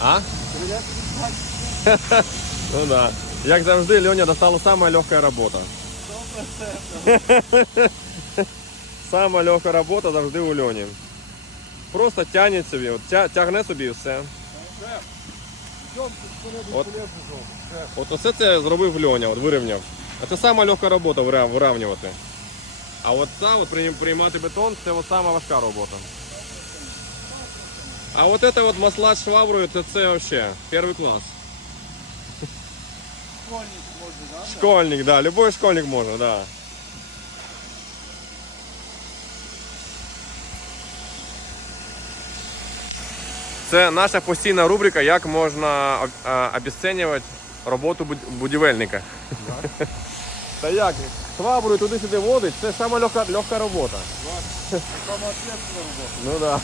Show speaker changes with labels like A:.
A: А? Ну да. Як завжди, Льоня достала сама легка робота. Сама легка робота завжди у Льоні. Просто тягне собі, от, тя- тягне собі і все. От. От оце це зробив Льоня, от вирівняв. А це сама легка робота вирівнювати. А от та от приймати бетон це от сама важка робота. А от це от маслач шваброю, це, це вообще перший клас.
B: Школьник можно, да?
A: Школьник, да, любой школьник може, да. Це наша постійна рубрика, як можна об- а, обесцінювати роботу буд- будівельника. Та як? Шваброю туди-сюди водить, це сама легка, легка робота.
B: Самоответственная работа.
A: Ну да.